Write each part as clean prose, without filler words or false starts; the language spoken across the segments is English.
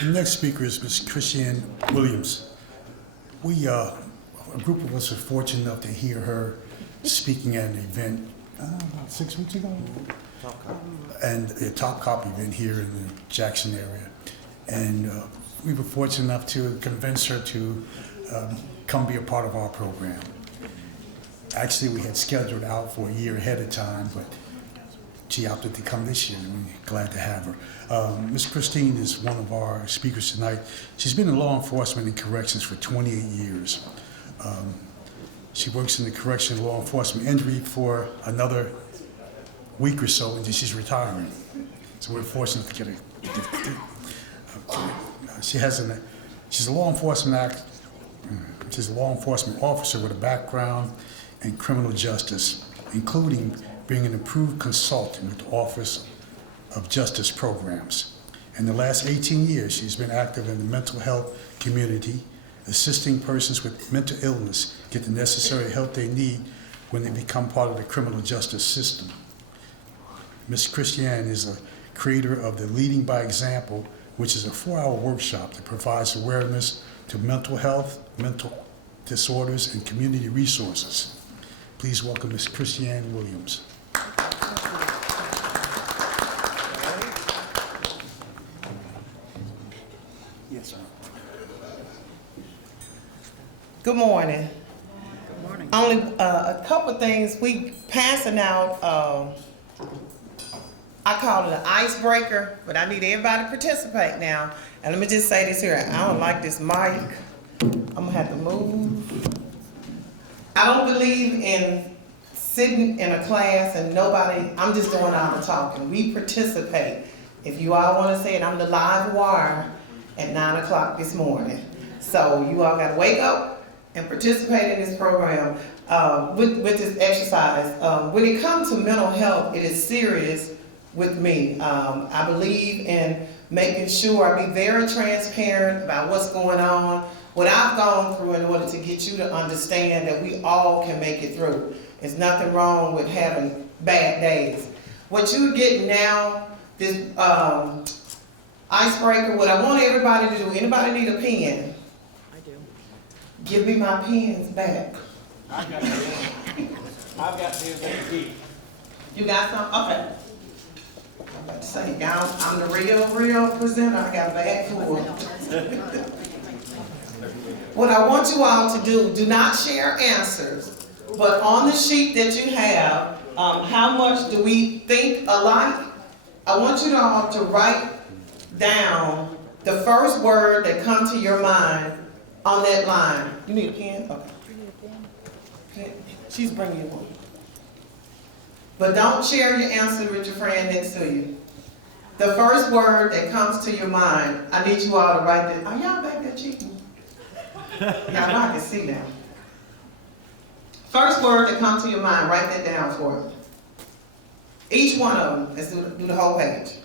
The next speaker is Ms. Christiane Williams. A group of us are fortunate enough to hear her speaking at an event about 6 weeks ago, and a Top Cop event here in the Jackson area. And we were fortunate enough to convince her to come be a part of our program. Actually, we had scheduled out for a year ahead of time, but she opted to come this year, and we're glad to have her. Ms. Christine is one of our speakers tonight. She's been in law enforcement and corrections for 28 years. She works in the correction law enforcement industry for another week or so, and then she's retiring. So we're fortunate to get her. She's a law enforcement officer with a background in criminal justice, including being an approved consultant with the Office of Justice Programs. In the last 18 years, she's been active in the mental health community, assisting persons with mental illness get the necessary help they need when they become part of the criminal justice system. Ms. Christiane is a creator of the Leading by Example, which is a 4-hour workshop that provides awareness to mental health, mental disorders, and community resources. Please welcome Ms. Christiane Williams. Yes, sir. Good morning. Good morning. Only a couple of things. We passing out, I call it an icebreaker, but I need everybody to participate now. And let me just say this here. I don't like this mic. I'm gonna have to move. I don't believe in sitting in a class and nobody, I'm just doing all the talking. We participate. If you all wanna say it, I'm the live wire at 9 o'clock this morning. So you all gotta wake up and participate in this program with this exercise. When it comes to mental health, it is serious with me. I believe in making sure I be very transparent about what's going on, what I've gone through in order to get you to understand that we all can make it through. There's nothing wrong with having bad days. What you're getting now, this icebreaker, what I want everybody to do, anybody need a pen? I do. Give me my pens back. I've got pens at the You got some? Okay. I'm about to say, y'all, I'm the real presenter. I got a bag full. What I want you all to do not share answers, but on the sheet that you have, how much do we think alike? I want you all to write down the first word that comes to your mind on that line. You need a pen? Okay. Pen. She's bringing you one. But don't share your answer with your friend next to you. The first word that comes to your mind, I need you all to write that. Are y'all back there cheating? Y'all know I can see now. First word that comes to your mind, write that down for me. Each one of them. Let's do the whole page.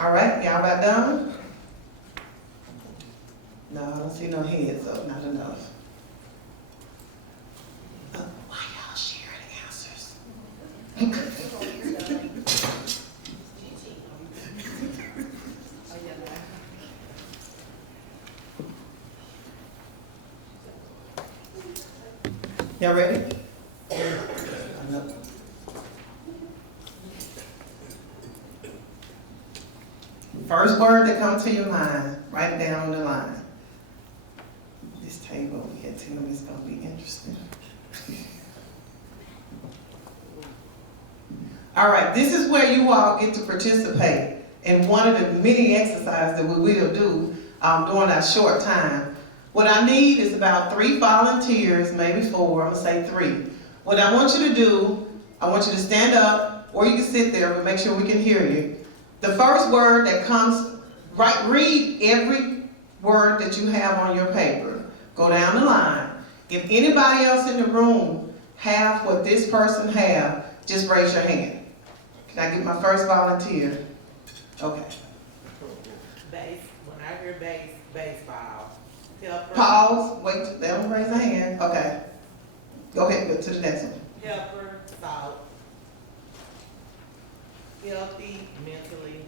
All right, y'all about done? No, I don't see no heads up, not enough. Why y'all sharing answers? Y'all ready? First word that comes to your mind, write it down on the line. This table we had to is going to be interesting. All right, this is where you all get to participate in one of the many exercises that we will do during that short time. What I need is about 3 volunteers, maybe 4, I'm gonna say 3. What I want you to do, I want you to stand up, or you can sit there, but make sure we can hear you. The first word that comes, read every word that you have on your paper. Go down the line. If anybody else in the room have what this person have, just raise your hand. Can I get my first volunteer? Okay. Base, when I hear base, baseball. Helper. Pause, wait, they don't raise their hand. Okay. Go ahead, go to the next one. Helper, salt. Healthy, mentally.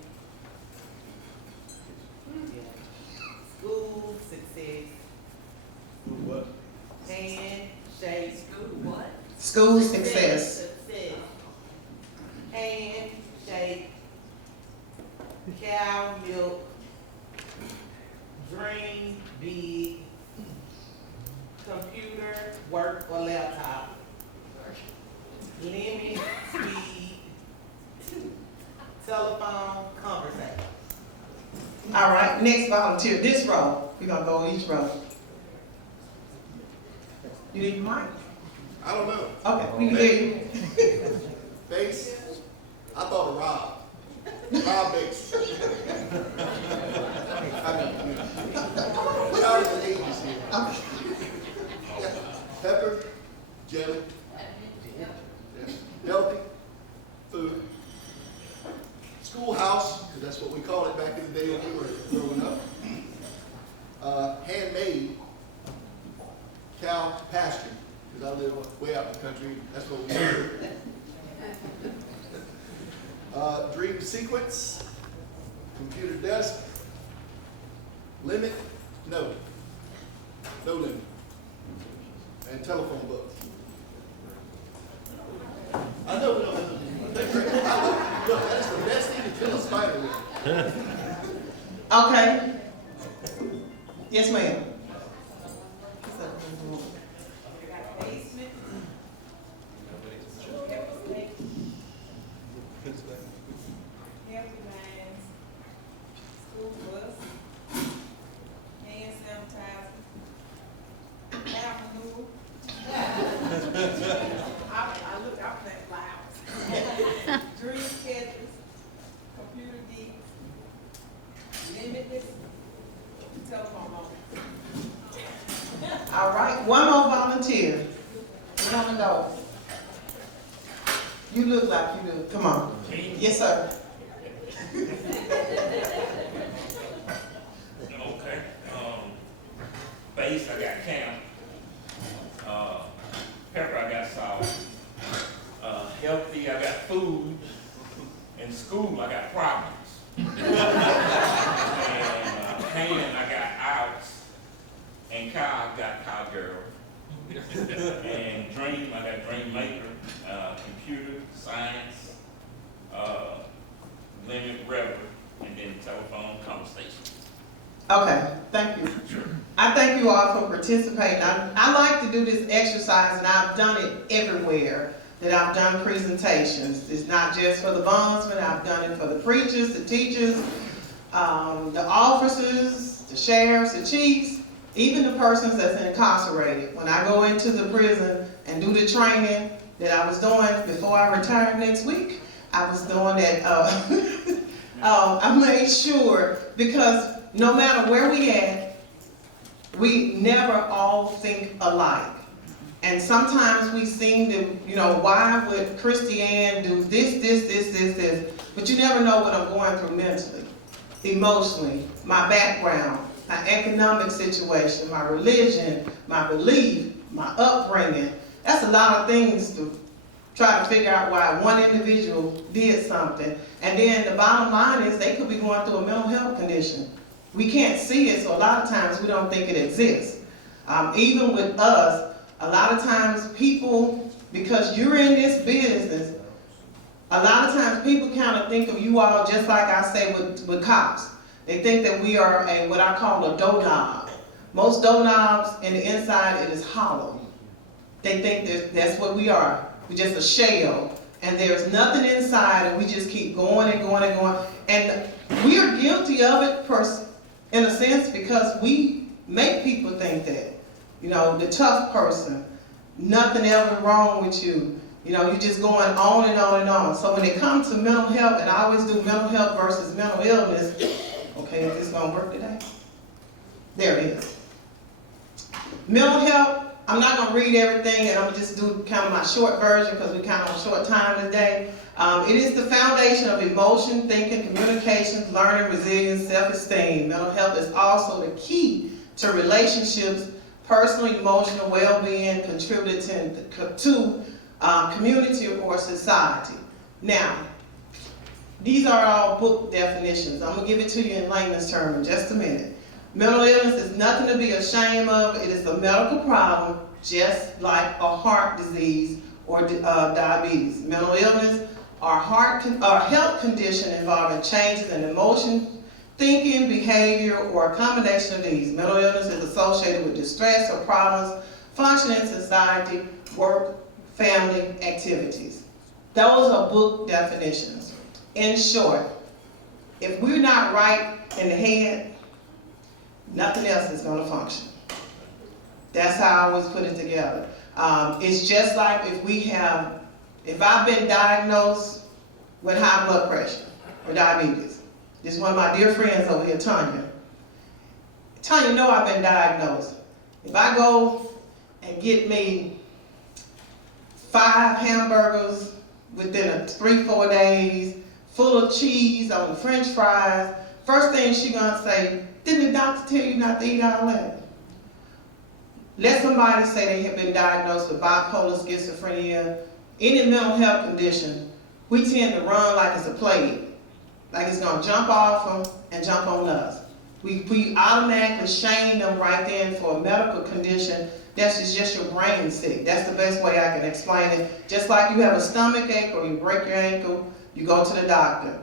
Yeah. School, success. What? Hand, shape. School, what? School success. Success. Hand, shape. Cow, milk. Dream, big. Computer, work or laptop. Limit, speed. Telephone, conversation. All right, next volunteer, this row. We're gonna go each row. You need the mic? I don't know. Okay, we can hear you. Base? I thought of Rob. Rob Base. We're out of the 80s here. Okay. Yeah. Pepper, jelly. Yeah. Healthy, food. Schoolhouse, because that's what we called it back in the day when we were growing up. Handmade. Cow pasture, because I live way out in the country. That's what we do. Dream sequence, computer desk, limit, no limit, and telephone books. I know, no. Look, that is the best thing to kill a spider with. Okay. Yes, ma'am. Basement. Healthy minds. School bus. Hand sanitizer. Cow manure. I plant flowers. Dream catchers. Computer geeks. Limitless. Telephone moment. All right, one more volunteer. You wanna go? You look like you do. Come on. Yes, sir. Okay, base, I got camp. Pepper, I got salt. Healthy, I got food. In school, I got problems. And hand, I got outs. And cow, I got cowgirl. And dream, I got dream maker. Computer, science, limit, reverend, and then telephone conversation. Okay, thank you. I thank you all for participating. I like to do this exercise, and I've done it everywhere that I've done presentations. It's not just for the bondsmen, I've done it for the preachers, the teachers, the officers, the sheriffs, the chiefs, even the persons that's incarcerated. When I go into the prison and do the training that I was doing before I retired next week, I was doing that, I made sure, because no matter where we at, we never all think alike. And sometimes we seem to, why would Christiane do this, but you never know what I'm going through mentally, emotionally, my background, my economic situation, my religion, my belief, my upbringing. That's a lot of things to try to figure out why one individual did something. And then the bottom line is they could be going through a mental health condition. We can't see it, so a lot of times we don't think it exists. Even with us, a lot of times people, because you're in this business, a lot of times people kind of think of you all just like I say with cops. They think that we are what I call a doorknob. Most doorknobs in the inside, it is hollow. They think that's what we are. We're just a shell. And there's nothing inside, and we just keep going and going and going. And we are guilty of it in a sense, because we make people think that, you know, the tough person, nothing ever wrong with you. You know, you're just going on and on and on. So when it comes to mental health, and I always do mental health versus mental illness, okay, is this gonna work today? There it is. Mental health, I'm not gonna read everything, and I'm gonna just do kind of my short version because we're kind of on short time today. It is the foundation of emotion, thinking, communications, learning, resilience, self-esteem. Mental health is also the key to relationships, personal, emotional well-being, contributing to community or society. Now, these are all book definitions. I'm gonna give it to you in layman's terms in just a minute. Mental illness is nothing to be ashamed of. It is a medical problem, just like a heart disease or diabetes. Mental illness are health condition involving changes in emotion, thinking, behavior, or a combination of these. Mental illness is associated with distress or problems functioning in society, work, family, activities. Those are book definitions. In short, if we're not right in the head, nothing else is going to function. That's how I always put it together. It's just like if I've been diagnosed with high blood pressure or diabetes. This is one of my dear friends over here, Tanya. Tanya know I've been diagnosed. If I go and get me 5 hamburgers within 3-4 days, full of cheese on the French fries, first thing she gonna say, didn't the doctor tell you not to eat all that? Let somebody say they have been diagnosed with bipolar, schizophrenia, any mental health condition, we tend to run like it's a plague. Like it's gonna jump off them and jump on us. We automatically shame them right then for a medical condition that's just your brain sick. That's the best way I can explain it. Just like you have a stomach ache or you break your ankle, you go to the doctor.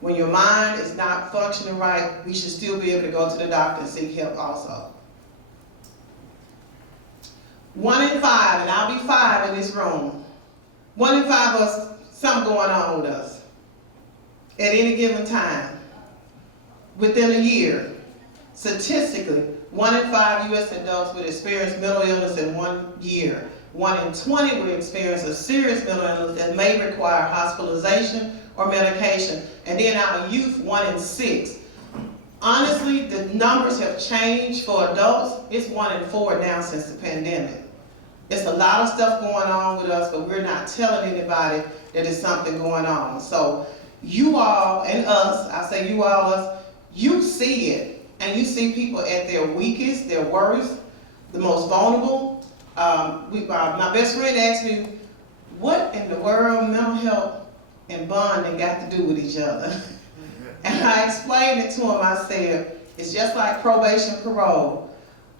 When your mind is not functioning right, we should still be able to go to the doctor and seek help also. 1 in 5, and I'll be 5 in this room. 1 in 5 of us, something going on with us at any given time. Within a year, statistically, 1 in 5 U.S. adults would experience mental illness in 1 year. 1 in 20 would experience a serious mental illness that may require hospitalization or medication. And then our youth, 1 in 6. Honestly, the numbers have changed for adults. It's 1 in 4 now since the pandemic. It's a lot of stuff going on with us, but we're not telling anybody that there's something going on. So you all and us, I say you all, us, you see it. And you see people at their weakest, their worst, the most vulnerable. My best friend asked me, what in the world mental health and bonding got to do with each other? And I explained it to him. I said, it's just like probation, parole.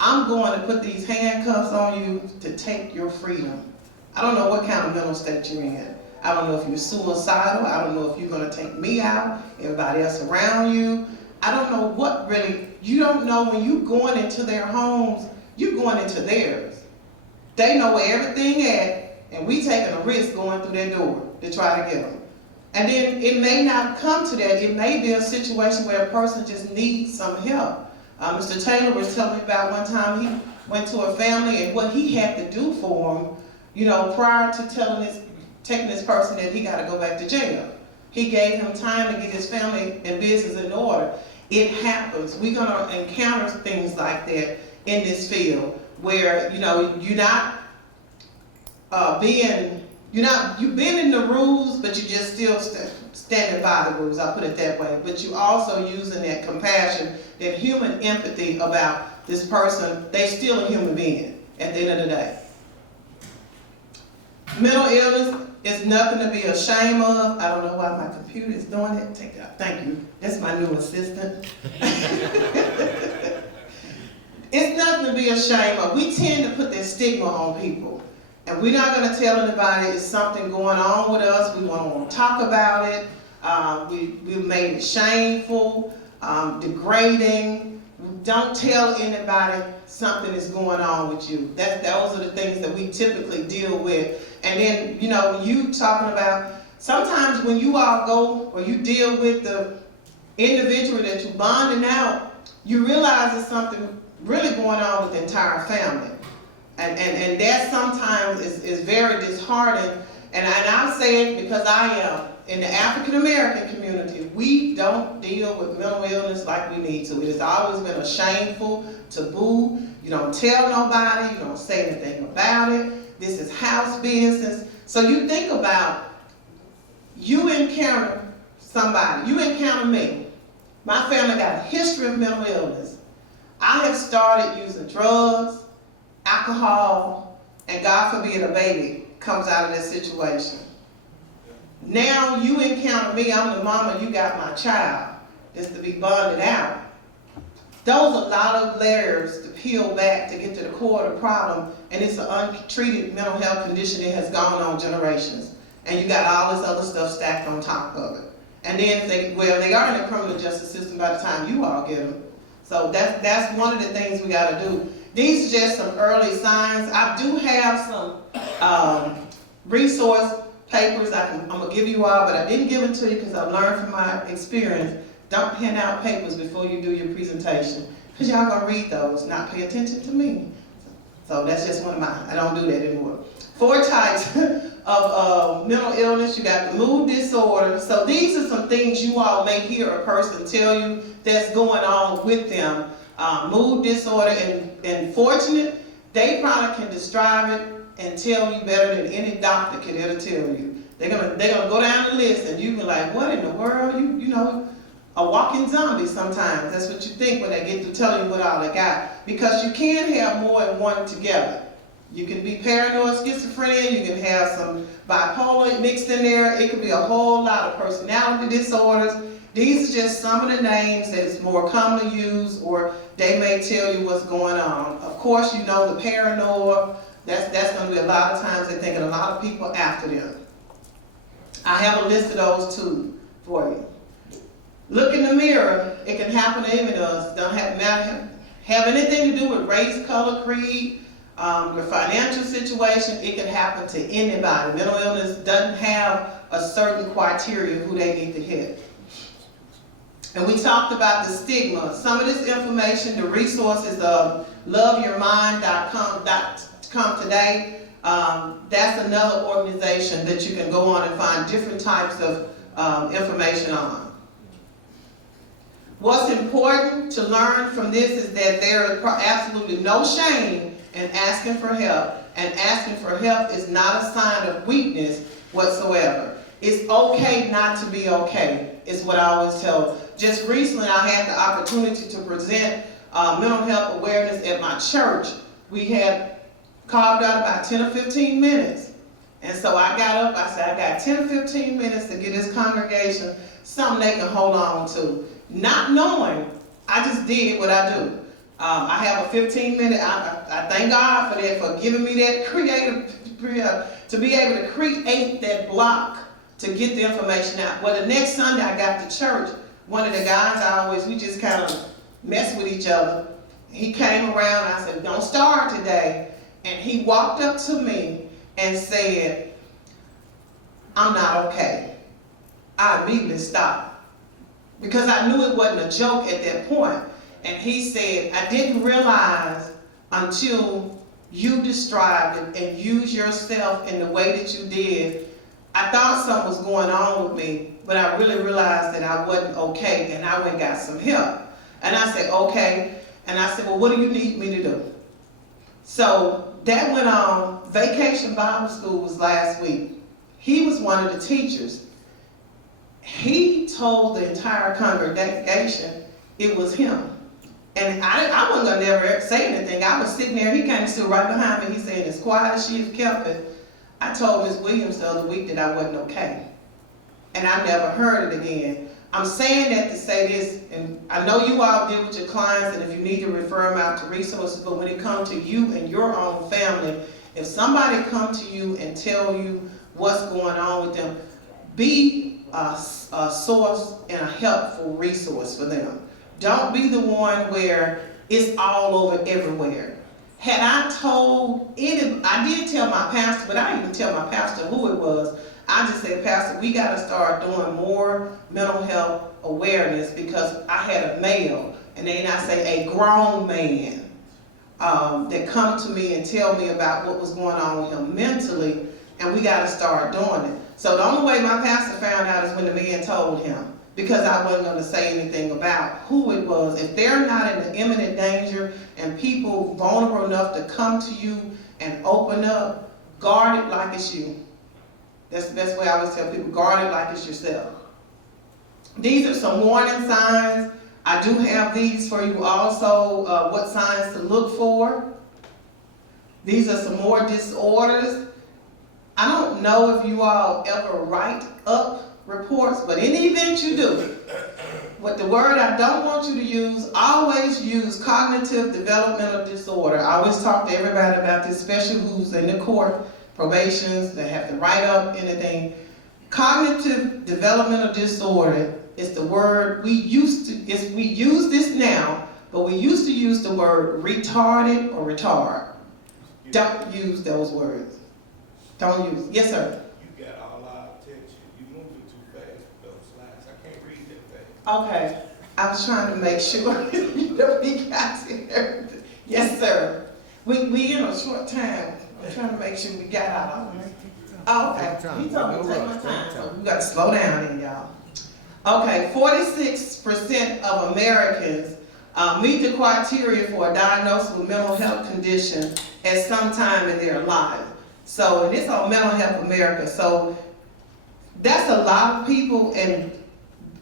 I'm going to put these handcuffs on you to take your freedom. I don't know what kind of mental state you're in. I don't know if you're suicidal. I don't know if you're going to take me out, everybody else around you. I don't know what really, you don't know when you're going into their homes, you're going into theirs. They know where everything at, and we taking a risk going through their door to try to get them. And then it may not come to that. It may be a situation where a person just needs some help. Mr. Taylor was telling me about one time he went to a family and what he had to do for them, you know, prior to taking this person that he got to go back to jail. He gave him time to get his family and business in order. It happens. We're going to encounter things like that in this field where, you know, you're not you've been in the rules, but you're just still standing by the rules, I'll put it that way. But you also using that compassion, that human empathy about this person. They still a human being at the end of the day. Mental illness is nothing to be ashamed of. I don't know why my computer is doing it. Take that. Thank you. That's my new assistant. It's nothing to be ashamed of. We tend to put that stigma on people. And we're not going to tell anybody it's something going on with us. We won't talk about it. We've made it shameful, degrading. Don't tell anybody something is going on with you. Those are the things that we typically deal with. And then, you know, when you talking about, sometimes when you all go or you deal with the individual that you're bonding out, you realize there's something really going on with the entire family. And that sometimes is very disheartening. And I say it because I am in the African American community. We don't deal with mental illness like we need to. It has always been a shameful, taboo. You don't tell nobody, you don't say anything about it. This is house business. So you think about, you encounter somebody, you encounter me. My family got a history of mental illness. I have started using drugs, alcohol, and God forbid a baby comes out of this situation. Now you encounter me, I'm the mama, you got my child, that's to be bonded out. Those are a lot of layers to peel back to get to the core of the problem, and it's an untreated mental health condition that has gone on generations. And you got all this other stuff stacked on top of it. And then if they are in the criminal justice system by the time you all get them. So that's one of the things we gotta do. These are just some early signs. I do have some resource papers I'm gonna give you all, but I didn't give it to you because I learned from my experience. Don't hand out papers before you do your presentation, because y'all gonna read those, not pay attention to me. So that's just one of mine. I don't do that anymore. 4 types of mental illness. You got the mood disorder. So these are some things you all may hear a person tell you that's going on with them. Mood disorder, and fortunate, they probably can describe it and tell you better than any doctor can ever tell you. They're gonna go down the list and you be like, what in the world? You know, a walking zombie sometimes. That's what you think when they get to tell you what all they got. Because you can have more than one together. You can be paranoid schizophrenia, you can have some bipolar mixed in there. It could be a whole lot of personality disorders. These are just some of the names that is more commonly used, or they may tell you what's going on. Of course, you know the paranoid. That's going to be a lot of times they're thinking a lot of people after them. I have a list of those too for you. Look in the mirror. It can happen to even us. Don't have anything to do with race, color, creed, your financial situation. It can happen to anybody. Mental illness doesn't have a certain criteria who they need to hit. And we talked about the stigma. Some of this information, the resources of loveyourmind.com today, that's another organization that you can go on and find different types of information on. What's important to learn from this is that there is absolutely no shame in asking for help, and asking for help is not a sign of weakness whatsoever. It's okay not to be okay, is what I always tell. Just recently I had the opportunity to present mental health awareness at my church. We had carved out about 10 or 15 minutes. And so I got up, I said, I got 10 or 15 minutes to give this congregation something they can hold on to. Not knowing, I just did what I do. I have a 15-minute, I thank God for that, for giving me that to be able to create that block to get the information out. Well, the next Sunday I got to church, one of the guys we just kind of mess with each other. He came around, I said, don't start today. And he walked up to me and said, I'm not okay. I immediately stopped, because I knew it wasn't a joke at that point. And he said, I didn't realize until you described it and used yourself in the way that you did. I thought something was going on with me, but I really realized that I wasn't okay, and I went and got some help. And I said, okay. And I said, well, what do you need me to do? So that went on. Vacation Bible School was last week. He was one of the teachers. He told the entire congregation it was him. And I wasn't going to never say anything. I was sitting there. He came and stood right behind me. He said, as quiet as she's kept it. I told Ms. Williams the other week that I wasn't okay. And I never heard it again. I'm saying that to say this, and I know you all deal with your clients, and if you need to refer them out to resources, but when it comes to you and your own family, if somebody comes to you and tell you what's going on with them, be a source and a helpful resource for them. Don't be the one where it's all over everywhere. Had I told I did tell my pastor, but I didn't even tell my pastor who it was. I just said, Pastor, we got to start doing more mental health awareness, because I had a male and then I say a grown man, that come to me and tell me about what was going on with him mentally, and we gotta start doing it. So the only way my pastor found out is when the man told him, because I wasn't gonna say anything about who it was. If they're not in imminent danger and people vulnerable enough to come to you and open up, guard it like it's you. That's the best way I always tell people, guard it like it's yourself. These are some warning signs. I do have these for you also, what signs to look for. These are some more disorders. I don't know if you all ever write up reports, but in the event you do, what the word I don't want you to use, always use cognitive developmental disorder. I always talk to everybody about this, especially who's in the court, probations, they have to write up anything. Cognitive developmental disorder is the word we use this now, but we used to use the word retarded or retard. Don't use those words. Don't use. Yes, sir. You got all our attention. You moving too fast with those slides. I can't read that fast. Okay. I was trying to make sure that we got everything. Yes, sir. We in a short time. I'm trying to make sure we got out of it. Oh, okay. He told me to take my time, so we got to slow down in y'all. Okay, 46% of Americans meet the criteria for a diagnosis with mental health condition at some time in their life. So, and it's on Mental Health America. So that's a lot of people, and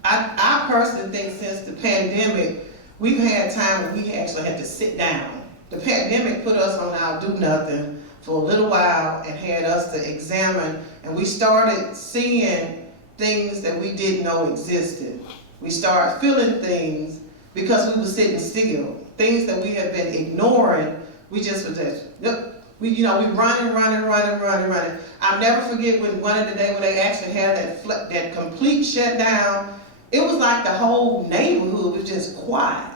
I personally think since the pandemic, we've had time when we actually had to sit down. The pandemic put us on our do nothing for a little while and had us to examine, and we started seeing things that we didn't know existed. We started feeling things because we were sitting still. Things that we had been ignoring, we just were just, we running. I'll never forget when one of the days when they actually had that complete shutdown, it was like the whole neighborhood was just quiet.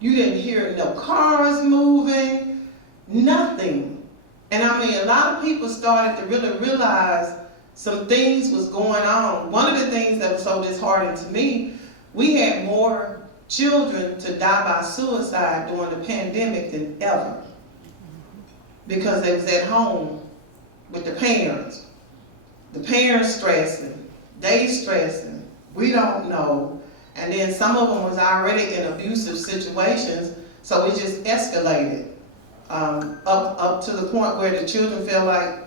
You didn't hear no cars moving, nothing. And I mean, a lot of people started to really realize some things was going on. One of the things that was so disheartening to me, we had more children to die by suicide during the pandemic than ever, because they was at home with the parents. The parents stressing, they stressing, we don't know. And then some of them was already in abusive situations, so it just escalated up to the point where the children feel like,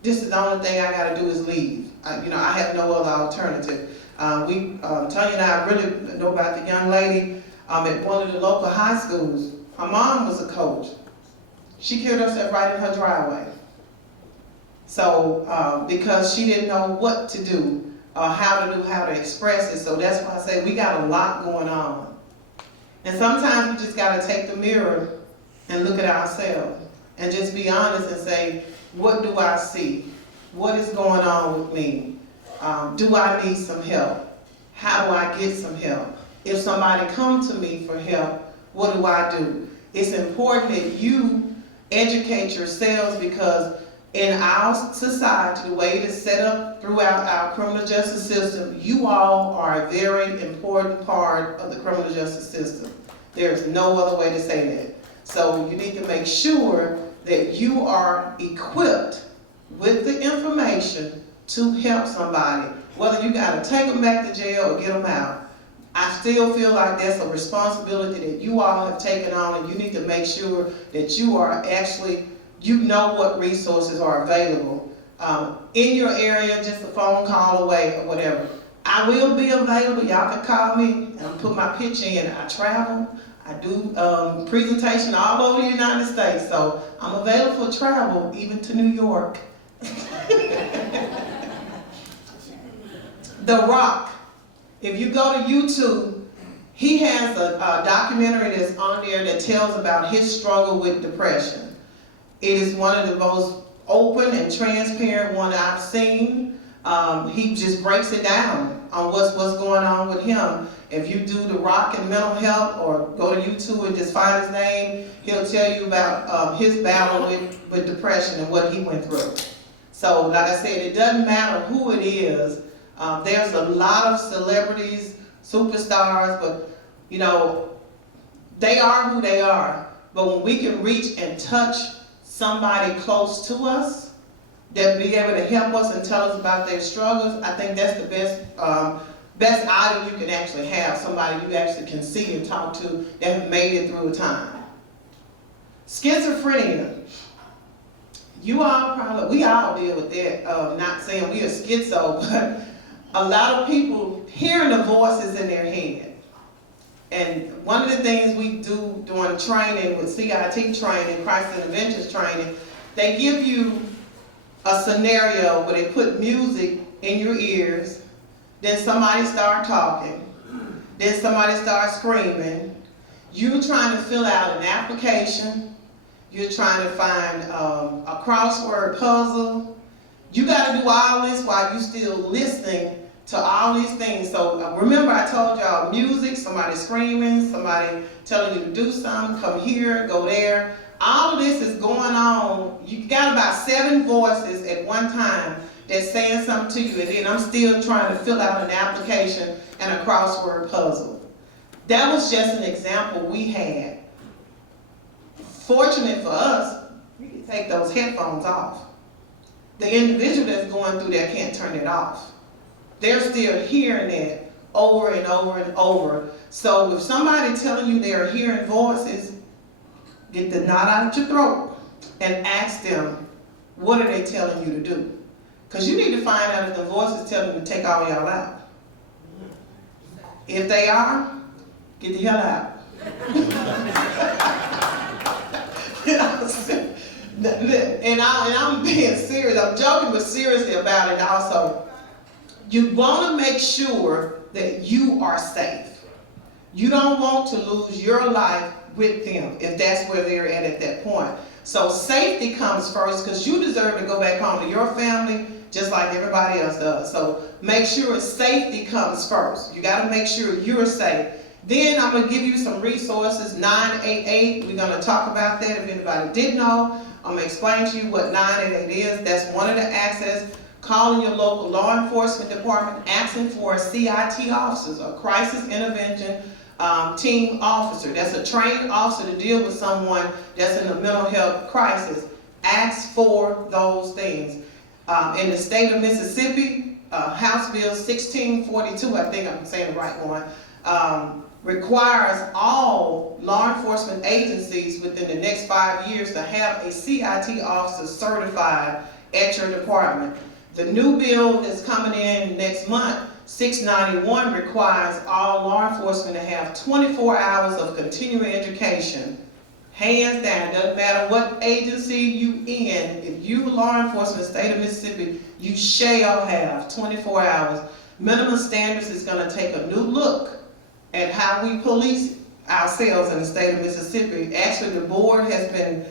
this is the only thing I gotta do is leave. I have no other alternative. Tanya and I really know about the young lady at one of the local high schools. Her mom was a coach. She killed herself right in her driveway. So, because she didn't know what to do, how to express it. So that's why I say we got a lot going on. And sometimes we just gotta take the mirror and look at ourselves and just be honest and say, what do I see? What is going on with me? Do I need some help? How do I get some help? If somebody comes to me for help, what do I do? It's important that you educate yourselves, because in our society, the way it is set up throughout our criminal justice system, you all are a very important part of the criminal justice system. There's no other way to say that. So you need to make sure that you are equipped with the information to help somebody, whether you gotta take them back to jail or get them out. I still feel like that's a responsibility that you all have taken on, and you need to make sure that you are actually, you know what resources are available in your area, just a phone call away or whatever. I will be available. Y'all can call me and put my pitch in. I travel. I do presentation all over the United States, so I'm available for travel, even to New York. The Rock. If you go to YouTube, he has a documentary that's on there that tells about his struggle with depression. It is one of the most open and transparent one I've seen. He just breaks it down on what's going on with him. If you do The Rock and mental health, or go to YouTube and just find his name, he'll tell you about his battle with depression and what he went through. So, like I said, it doesn't matter who it is. There's a lot of celebrities, superstars, but They are who they are, but when we can reach and touch somebody close to us, that be able to help us and tell us about their struggles, I think that's the best item you can actually have, somebody you actually can see and talk to that have made it through a time. Schizophrenia. We all deal with that, not saying we are schizo, but a lot of people hearing the voices in their head. And one of the things we do during training with CIT training, Crisis Intervention training, they give you a scenario where they put music in your ears, then somebody start talking, then somebody start screaming. You're trying to fill out an application, you're trying to find a crossword puzzle. You got to do all this while you're still listening to all these things. So remember I told y'all music, somebody screaming, somebody telling you to do something, come here, go there. All of this is going on. You got about 7 voices at one time that's saying something to you, and then I'm still trying to fill out an application and a crossword puzzle. That was just an example we had. Fortunate for us, we can take those headphones off. The individual that's going through that can't turn it off. They're still hearing it over and over and over. So if somebody telling you they're hearing voices, get the knot out of your throat and ask them, what are they telling you to do? Because you need to find out if the voice is telling you to take all y'all out. If they are, get the hell out. And I'm being serious. I'm joking, but seriously about it also. You want to make sure that you are safe. You don't want to lose your life with them if that's where they're at that point. So safety comes first, because you deserve to go back home to your family just like everybody else does. So make sure safety comes first. You got to make sure you're safe. Then I'm going to give you some resources, 988. We're going to talk about that if anybody didn't know. I'm going to explain to you what 988 is. That's one of the access. Calling your local law enforcement department, asking for a CIT officer, a crisis intervention team officer. That's a trained officer to deal with someone that's in a mental health crisis. Ask for those things. In the state of Mississippi, House Bill 1642, I think I'm saying the right one, requires all law enforcement agencies within the next 5 years to have a CIT officer certified at your department. The new bill that's coming in next month, 691, requires all law enforcement to have 24 hours of continuing education. Hands down, doesn't matter what agency you in, if you law enforcement state of Mississippi, you shall have 24 hours. Minimum standards is going to take a new look at how we police ourselves in the state of Mississippi. Actually, the board has been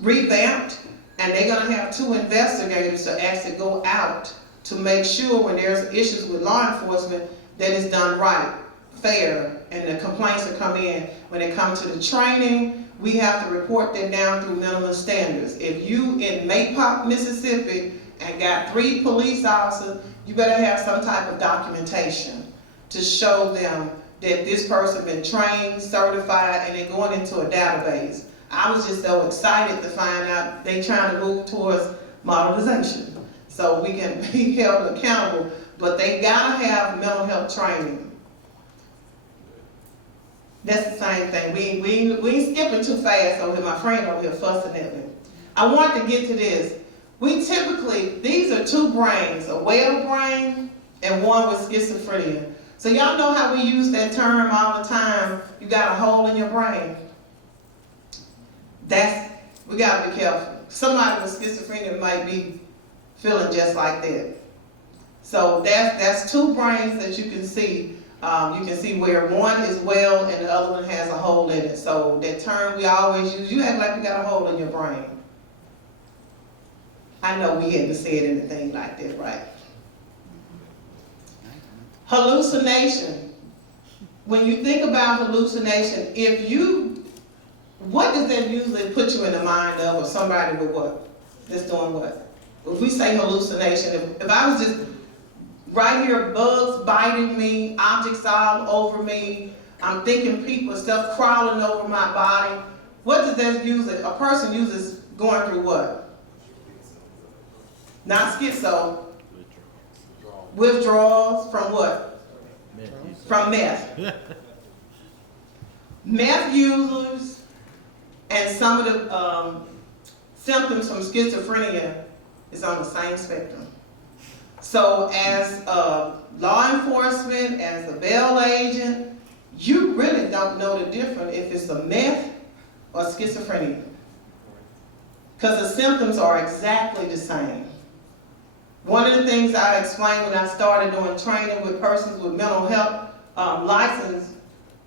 revamped, and they're going to have 2 investigators to actually go out to make sure when there's issues with law enforcement that it's done right, fair, and the complaints that come in. When it comes to the training, we have to report that down through minimum standards. If you in Maypop, Mississippi, and got 3 police officers, you better have some type of documentation to show them that this person been trained, certified, and they're going into a database. I was just so excited to find out they trying to move towards modernization so we can be held accountable, but they gotta have mental health training. That's the same thing. We ain't skipping too fast over here. My friend over here fussing at me. I want to get to this. We typically, these are 2 brains, a well brain and one with schizophrenia. So y'all know how we use that term all the time, you got a hole in your brain. We gotta be careful. Somebody with schizophrenia might be feeling just like that. So that's 2 brains that you can see. You can see where one is well and the other one has a hole in it. So that term we always use, you act like you got a hole in your brain. I know we hadn't said anything like that, right? Hallucination. When you think about hallucination, what does that usually put you in the mind of somebody with what? That's doing what? If we say hallucination, if I was just right here, bugs biting me, objects all over me, I'm thinking people, stuff crawling over my body. What does that a person uses going through what? Not schizo. Withdrawals from what? From meth. Meth users and some of the symptoms from schizophrenia is on the same spectrum. So as a law enforcement, as a bail agent, you really don't know the difference if it's a meth or schizophrenia. Because the symptoms are exactly the same. One of the things I explained when I started doing training with persons with mental health license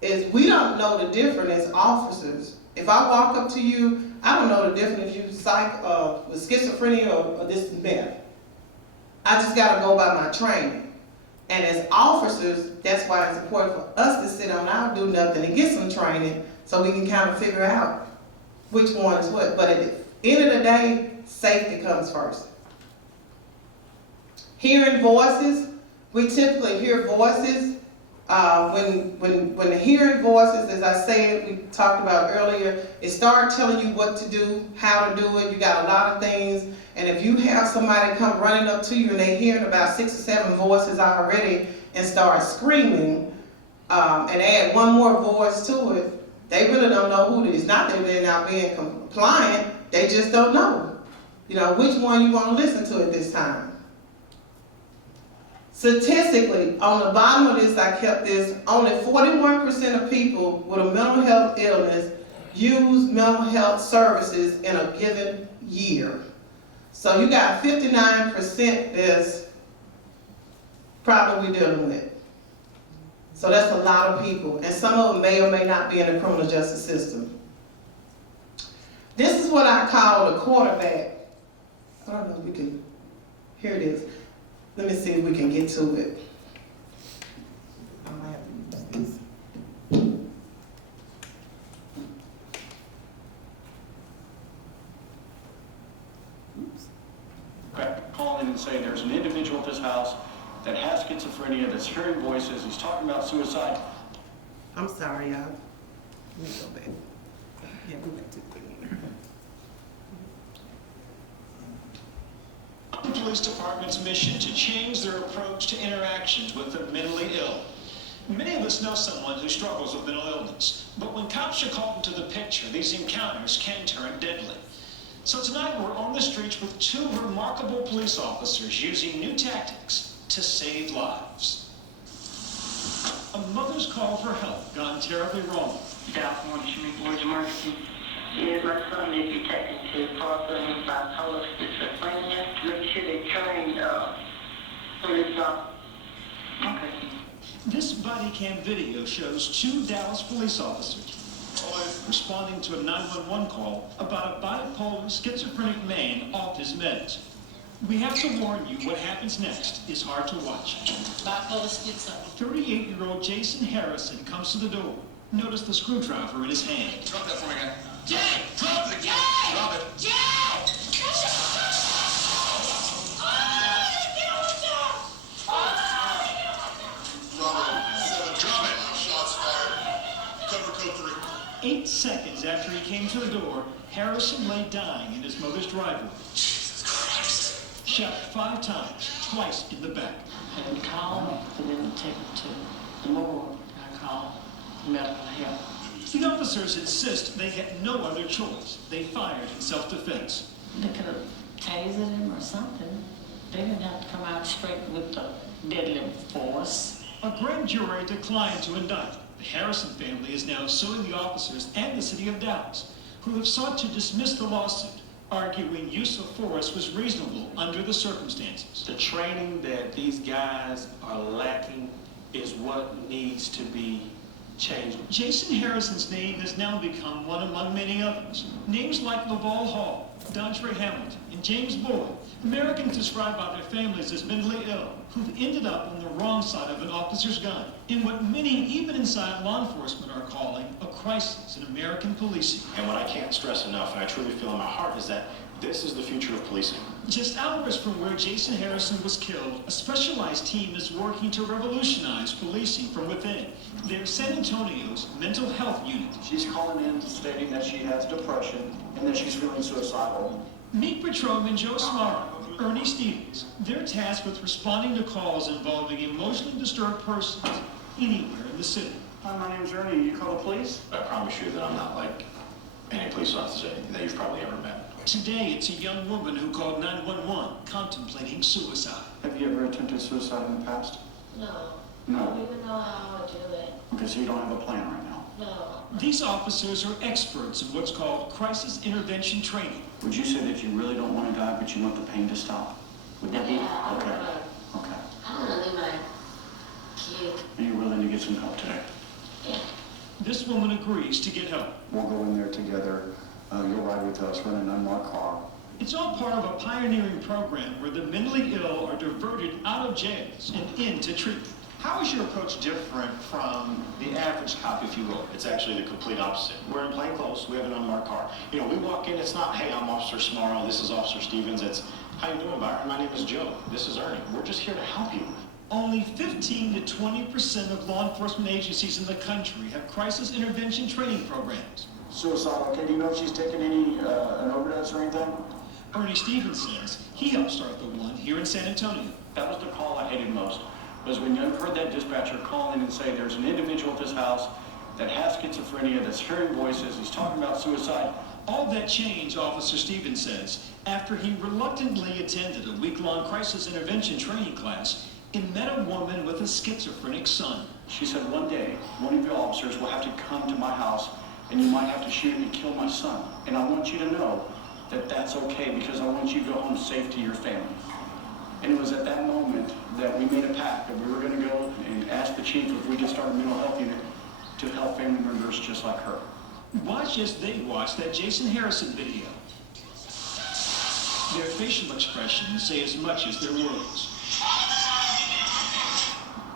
is we don't know the difference as officers. If I walk up to you, I don't know the difference if you with schizophrenia or this meth. I just got to go by my training. And as officers, that's why it's important for us to sit on our do nothing and get some training so we can kind of figure out which one is what. But at the end of the day, safety comes first. Hearing voices, we typically hear voices. When the hearing voices, as I said, we talked about earlier, it starts telling you what to do, how to do it. You got a lot of things. And if you have somebody come running up to you and they're hearing about 6 or 7 voices already and start screaming and add one more voice to it, they really don't know who it is. Not that they're not being compliant, they just don't know, which one you want to listen to at this time. Statistically, on the bottom of this, I kept this, only 41% of people with a mental health illness use mental health services in a given year. So you got 59% that's probably we're dealing with. So that's a lot of people, and some of them may or may not be in the criminal justice system. This is what I call the quarterback. I don't know if we can, here it is. Let me see if we can get to it. I might have to use this. Calling and saying there's an individual at this house that has schizophrenia, that's hearing voices, he's talking about suicide. I'm sorry, y'all. Let me go back. Yeah, we went too quick. The police department's mission to change their approach to interactions with the mentally ill. Many of us know someone who struggles with mental illness, but when cops are called into the picture, these encounters can turn deadly. So tonight we're on the streets with 2 remarkable police officers using new tactics to save lives. A mother's call for help gone terribly wrong. What's emergency? Yes, my son may be taken to Parole and bipolar schizophrenia. Make sure they train police officers. Okay. This body cam video shows 2 Dallas police officers responding to a 911 call about a bipolar schizophrenic man off his meds. We have to warn you, what happens next is hard to watch. Bipolar schizo. 38-year-old Jason Harrison comes to the door. Notice the screwdriver in his hand. Drop that for me, man. Jay! Drop it! Jay! Drop it! Jay! Drop it! Shots fired. Cover code 3. 8 seconds after he came to the door, Harrison lay dying in his mother's driveway. Shot 5 times, twice in the back. And call for them to take him to the morgue. I call medical help. The officers insist they had no other choice. They fired in self-defense. They could have tasered him or something. They didn't have to come out straight with the deadly force. A grand jury declined to indict. The Harrison family is now suing the officers and the city of Dallas, who have sought to dismiss the lawsuit, arguing use of force was reasonable under the circumstances. The training that these guys are lacking is what needs to be changed. Jason Harrison's name has now become one among many others. Names like Laval Hall, Dontre Hamilton, and James Boyd, Americans described by their families as mentally ill, who've ended up on the wrong side of an officer's gun, in what many, even inside law enforcement, are calling a crisis in American policing. And what I can't stress enough, and I truly feel in my heart, is that this is the future of policing. Just hours from where Jason Harrison was killed, a specialized team is working to revolutionize policing from within. They're San Antonio's mental health unit. She's calling in stating that she has depression and that she's feeling suicidal. Meet Patrolman Joe Smart, Ernie Stevens. They're tasked with responding to calls involving emotionally disturbed persons anywhere in the city. Hi, my name's Ernie. You call the police? I promise you that I'm not like any police officer that you've probably ever met. Today, it's a young woman who called 911 contemplating suicide. Have you ever attempted suicide in the past? No. No. I don't even know how I would do it. Okay, so you don't have a plan right now? No. These officers are experts in what's called crisis intervention training. Would you say that you really don't want to die, but you want the pain to stop? Would that be? Yeah, Okay. Okay. Okay. I want to leave my kid. Are you willing to get some help today? Yeah. This woman agrees to get help. We'll go in there together. You'll ride with us, run an unmarked car. It's all part of a pioneering program where the mentally ill are diverted out of jails and into treatment. How is your approach different from the average cop, if you will? It's actually the complete opposite. We're in plain clothes. We have an unmarked car. You know, we walk in. It's not, hey, I'm Officer Smarrow. This is Officer Stevens. It's, how you doing, Byron? My name is Joe. This is Ernie. We're just here to help you. Only 15 to 20% of law enforcement agencies in the country have crisis intervention training programs. Suicidal. Okay, do you know if she's taken any, an overdose or anything? Ernie Stevens says he helped start the one here in San Antonio. That was the call I hated most, was when you heard that dispatcher call in and say there's an individual at this house that has schizophrenia, that's hearing voices, he's talking about suicide. All that changed, Officer Stevens says, after he reluctantly attended a week-long crisis intervention training class and met a woman with a schizophrenic son. She said, one day, one of your officers will have to come to my house and you might have to shoot and kill my son. And I want you to know that that's okay because I want you to go home safe to your family. And it was at that moment that we made a pact that we were going to go and ask the chief if we could start a mental health unit to help family members just like her. Watch as they watch that Jason Harrison video. Their facial expressions say as much as their words.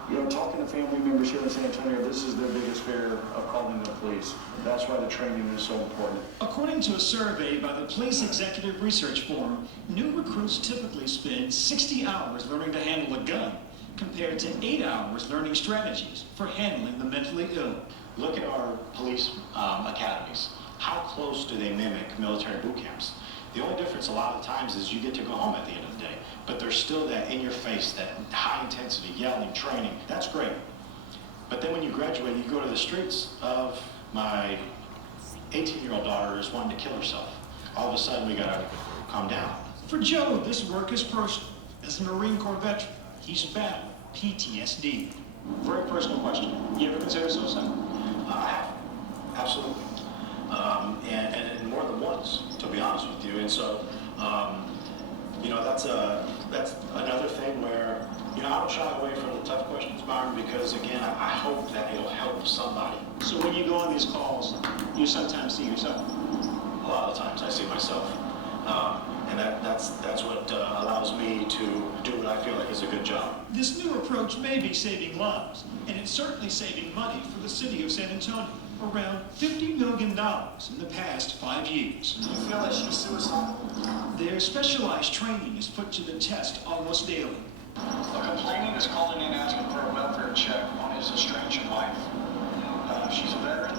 You know, talking to family members here in San Antonio, this is their biggest fear of calling the police. That's why the training is so important. According to a survey by the Police Executive Research Forum, new recruits typically spend 60 hours learning to handle a gun, compared to 8 hours learning strategies for handling the mentally ill. Look at our police academies. How close do they mimic military boot camps? The only difference a lot of times is you get to go home at the end of the day, but there's still that in your face, that high intensity yelling, training. That's great. But then when you graduate, you go to the streets of my 18-year-old daughter is wanting to kill herself. All of a sudden, we gotta calm down. For Joe, this work is personal. As a Marine Corps veteran, he's battled PTSD. Very personal question. You ever consider suicide? I have, absolutely. And more than once, to be honest with you. And so, you know, that's another thing where, you know, I don't shy away from the tough questions, Byron, because again, I hope that it'll help somebody. So when you go on these calls, you sometimes see yourself? A lot of times I see myself. And that's what allows me to do what I feel like is a good job. This new approach may be saving lives, and it's certainly saving money for the city of San Antonio. Around $50 million in the past 5 years. Do you feel that she's suicidal? Their specialized training is put to the test almost daily. A complainant is calling in asking for a welfare check on his estranged wife. She's a veteran,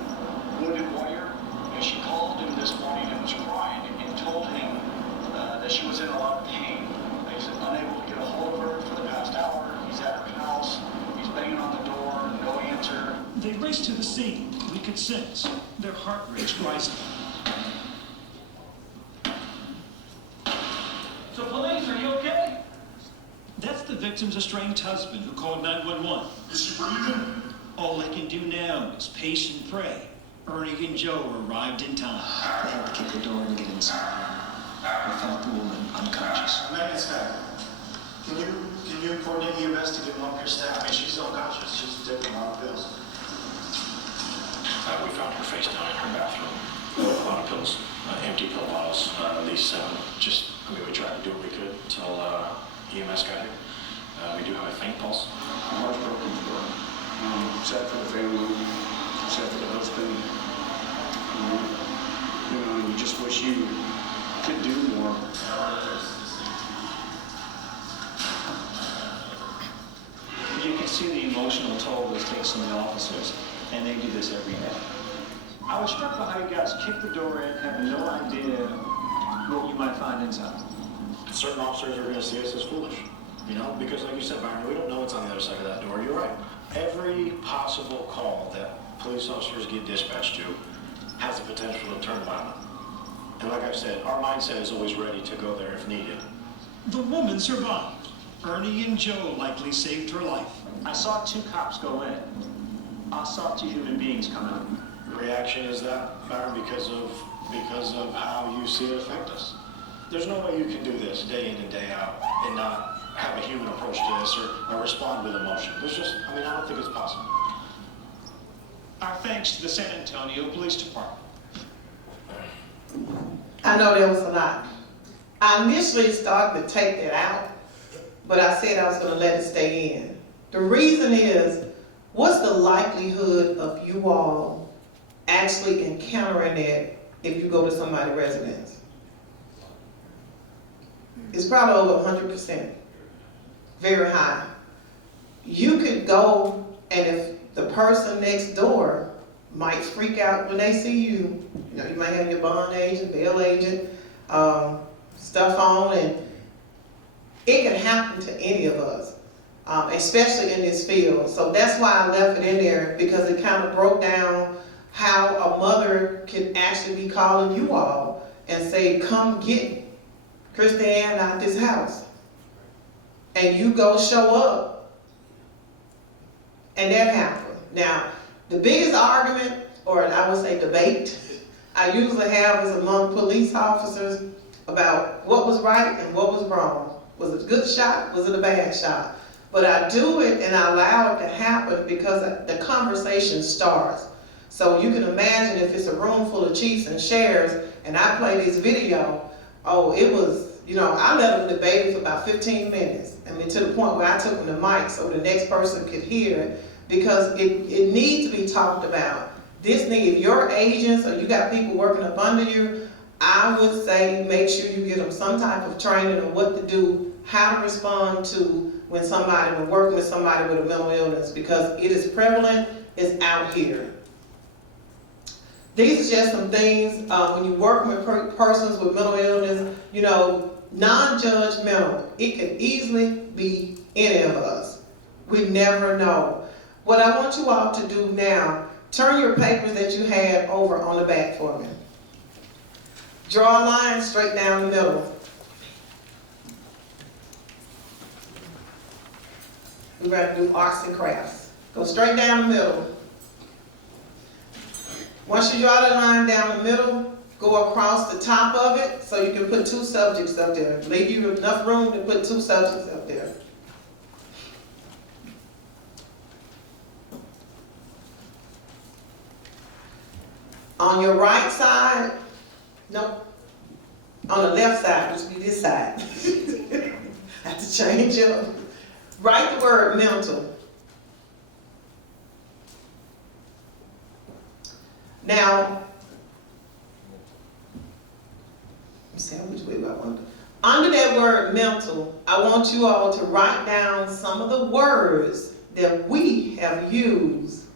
wounded warrior, and she called him this morning and was crying and told him that she was in a lot of pain. He's unable to get a hold of her for the past hour. He's at her house. He's banging on the door, no answer. They race to the scene. We could sense their heart rates rising. So police, are you okay? That's the victim's estranged husband who called 911. Is she breathing? All they can do now is pace and pray. Ernie and Joe arrived in time. They had to kick the door and get inside. We found the woman unconscious. Can you coordinate EMS to get one of your staff? I mean, she's unconscious. She's taking a lot of pills. We found her face down in her bathroom. A lot of pills, empty pill bottles, at least 7. We tried to do what we could until EMS got here. We do have a faint pulse. My heart's broken for her. Sad for the family, sad for the husband. You know, you just wish you could do more. see the emotional toll this takes on the officers, and they do this every day. I was struck by how you guys kicked the door in, having no idea what you might find inside. Certain officers are going to see us as foolish, you know, because like you said, Byron, we don't know what's on the other side of that door. You're right. Every possible call that police officers get dispatched to has the potential to turn violent. And like I've said, our mindset is always ready to go there if needed. The woman survived. Ernie and Joe likely saved her life. I saw 2 cops go in. I saw 2 human beings come out. Reaction is that, Byron, because of how you see it affect us. There's no way you can do this day in and day out and not have a human approach to this or respond with emotion. There's just, I mean, I don't think it's possible. Our thanks to the San Antonio Police Department. I know there was a lot. I initially started to take that out, but I said I was going to let it stay in. The reason is, what's the likelihood of you all actually encountering it if you go to somebody's residence? It's probably over 100%. Very high. You could go, and if the person next door might freak out when they see you, you know, you might have your bond agent, bail agent, stuff on, and it can happen to any of us, especially in this field. So that's why I left it in there, because it kind of broke down how a mother can actually be calling you all and say, come get Christiane out this house. And you go show up, and that happened. Now, the biggest argument, or I would say debate, I usually have is among police officers about what was right and what was wrong. Was it a good shot? Was it a bad shot? But I do it and I allow it to happen because the conversation starts. So you can imagine if it's a room full of chiefs and sheriffs and I play this video, oh, it was, you know, I let them debate it for about 15 minutes. I mean, to the point where I took them the mic so the next person could hear it, because it needs to be talked about. This need, if your agents or you got people working up under you, I would say make sure you get them some type of training on what to do, how to respond to when working with somebody with a mental illness, because it is prevalent, it's out here. These are just some things, when you work with persons with mental illness, you know, non-judgmental. It can easily be any of us. We never know. What I want you all to do now, turn your papers that you had over on the back for me. Draw a line straight down the middle. We're going to do arts and crafts. Go straight down the middle. Once you draw the line down the middle, go across the top of it so you can put 2 subjects up there. Leave you enough room to put 2 subjects up there. On your right side, nope. On the left side, which would be this side. I have to change it. Write the word mental. Now, let's see which way I want to. Under that word mental, I want you all to write down some of the words that we have used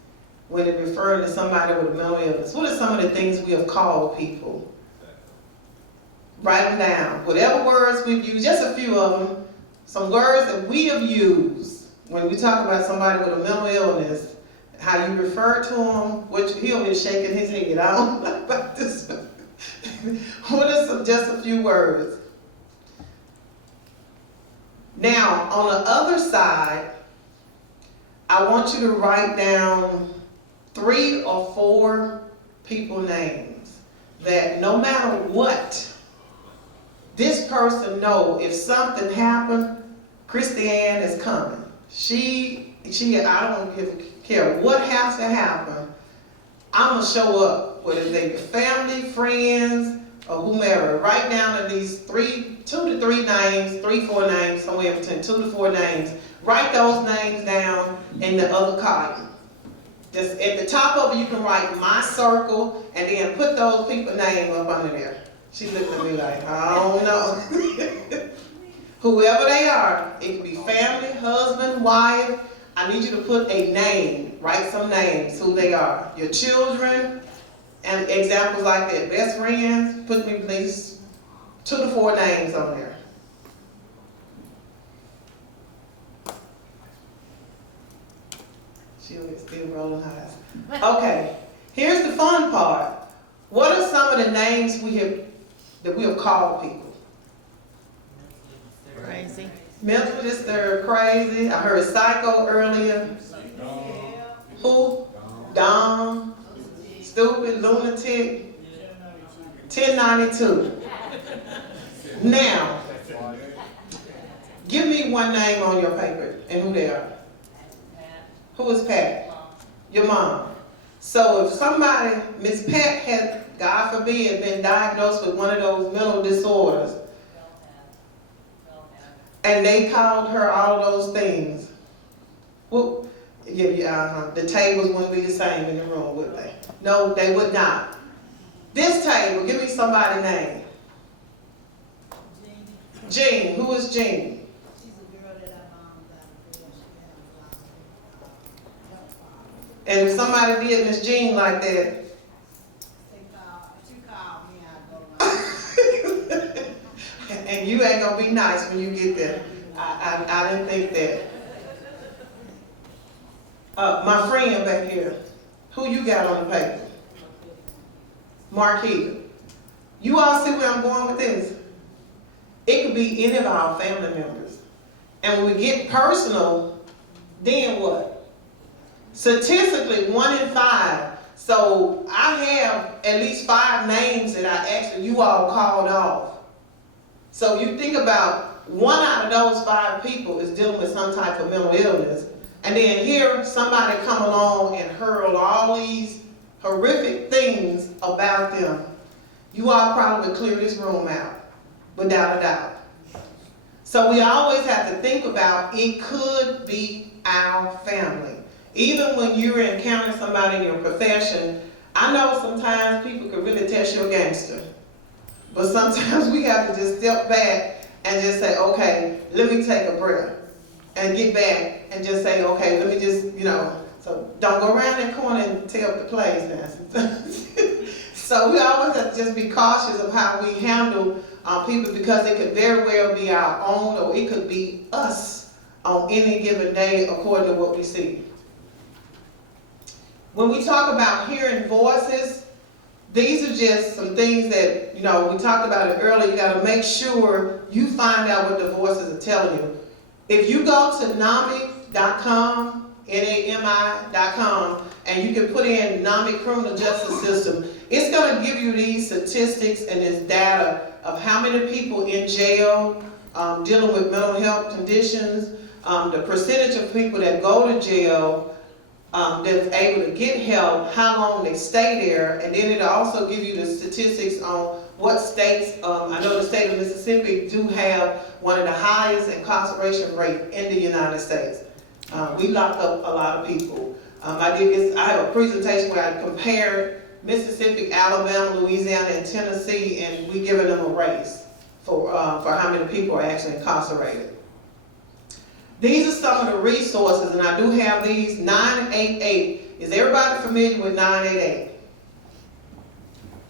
when it referring to somebody with a mental illness. What are some of the things we have called people? Write them down. Whatever words we've used, just a few of them, some words that we have used when we talk about somebody with a mental illness, how you refer to them, which he'll be shaking his head. I don't know about this. What are just a few words? Now, on the other side, I want you to write down 3 or 4 people names that no matter what, this person know if something happened, Christiane is coming. I don't care what has to happen, I'm gonna show up, whether they be family, friends, or whomever. Write down at least 2 to 3 names, 3, 4 names, somewhere between 2 to 4 names. Write those names down in the other column. Just at the top of it, you can write my circle, and then put those people's names up under there. She looked at me like, I don't know. Whoever they are, it could be family, husband, wife, I need you to put a name, write some names, who they are. Your children, and examples like that. Best friends, put me at least 2 to 4 names on there. She'll get still rolling eyes. Okay, here's the fun part. What are some of the names that we have called people? Crazy. Mental disturbed, crazy. I heard psycho earlier. Who? Dumb. Stupid, lunatic. 1092. Now, give me one name on your paper and who they are. Who is Pat? Your mom. So if somebody, Miss Pat has, God forbid, been diagnosed with one of those mental disorders, and they called her all of those things, well, the tables wouldn't be the same in the room, would they? No, they would not. This table, give me somebody's name. Jean. Who is Jean? She's a girl that I got. And if somebody did Miss Jean like that, and you ain't gonna be nice when you get there. I didn't think that. My friend back here, who you got on the paper? Marquita. You all see where I'm going with this? It could be any of our family members. And when we get personal, then what? Statistically, 1 in 5. So I have at least 5 names that you all called off. So you think about 1 out of those 5 people is dealing with some type of mental illness. And then here somebody come along and hurl all these horrific things about them. You all probably would clear this room out, without a doubt. So we always have to think about it could be our family. Even when you're encountering somebody in your profession, I know sometimes people can really test you're a gangster. But sometimes we have to just step back and just say, okay, let me take a breath. And get back and just say, okay, let me just, so don't go around that corner and tear up the place now. So we always have to just be cautious of how we handle people, because it could very well be our own, or it could be us on any given day according to what we see. When we talk about hearing voices, these are just some things that, we talked about it earlier. You got to make sure you find out what the voices are telling you. If you go to NAMI.com, NAMI.com, and you can put in NAMI Criminal Justice System, it's going to give you these statistics and this data of how many people in jail dealing with mental health conditions, the percentage of people that go to jail that's able to get help, how long they stay there, and then it'll also give you the statistics on what states. I know the state of Mississippi do have one of the highest incarceration rate in the United States. We locked up a lot of people. I have a presentation where I compared Mississippi, Alabama, Louisiana, and Tennessee, and we giving them a race for how many people are actually incarcerated. These are some of the resources, and I do have these. 988. Is everybody familiar with 988?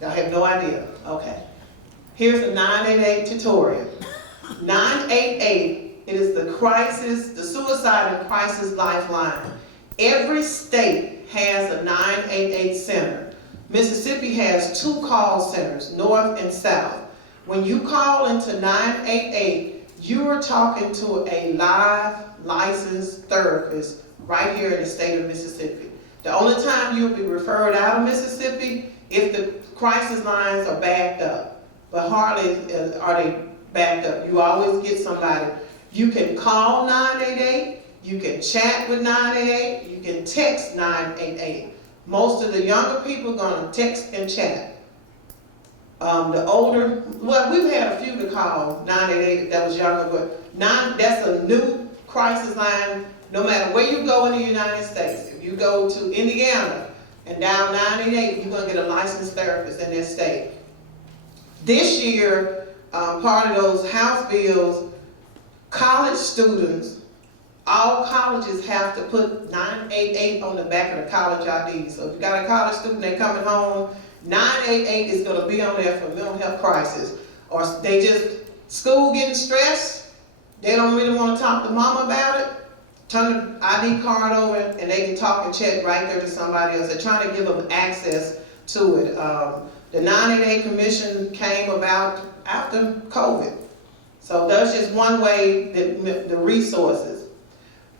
Y'all have no idea. Okay. Here's a 988 tutorial. 988, it is the suicide and crisis lifeline. Every state has a 988 center. Mississippi has 2 call centers, north and south. When you call into 988, you are talking to a live licensed therapist right here in the state of Mississippi. The only time you'll be referred out of Mississippi if the crisis lines are backed up, but hardly are they backed up. You always get somebody. You can call 988, you can chat with 988, you can text 988. Most of the younger people are going to text and chat. The older, we've had a few to call 988 that was younger, but that's a new crisis line. No matter where you go in the United States, if you go to Indiana and down 988, you're going to get a licensed therapist in that state. This year, part of those House bills, college students all colleges have to put 988 on the back of the college ID. So if you got a college student, they coming home, 988 is gonna be on there for mental health crisis. Or they just, school getting stressed, they don't really wanna talk to mama about it, turn the ID card over and they can talk and chat right there to somebody else. They're trying to give them access to it. The 988 commission came about after COVID. So that's just one way that the resources.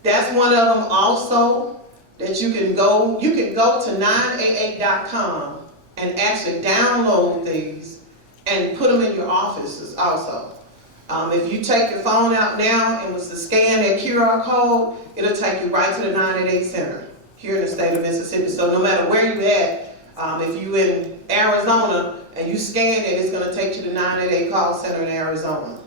That's one of them also that you can go to 988.com and actually download these and put them in your offices also. If you take your phone out now and was to scan that QR code, it'll take you right to the 988 center here in the state of Mississippi. So no matter where you're at, if you in Arizona and you scan it, it's gonna take you to the 988 call center in Arizona.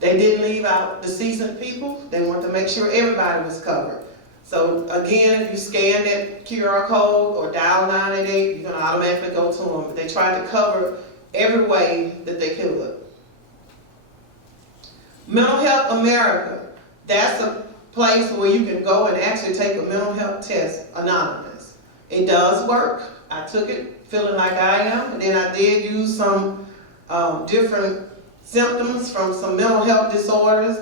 They didn't leave out the seasoned people. They wanted to make sure everybody was covered. So again, if you scan that QR code or dial 988, you're gonna automatically go to them. But they tried to cover every way that they could. Mental Health America, that's a place where you can go and actually take a mental health test anonymous. It does work. I took it feeling like I am, and then I did use some different symptoms from some mental health disorders.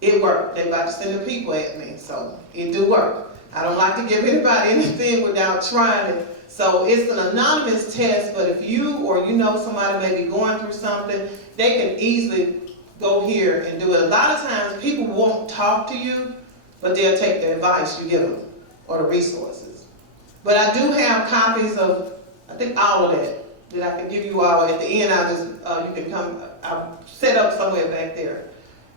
It worked. They about to send the people at me, so it do work. I don't like to give anybody anything without trying it. So it's an anonymous test, but if you or you know somebody may be going through something, they can easily go here and do it. A lot of times people won't talk to you, but they'll take the advice you give them or the resources. But I do have copies of, I think all of that I can give you all. At the end, I'll just, you can come, I'll set up somewhere back there.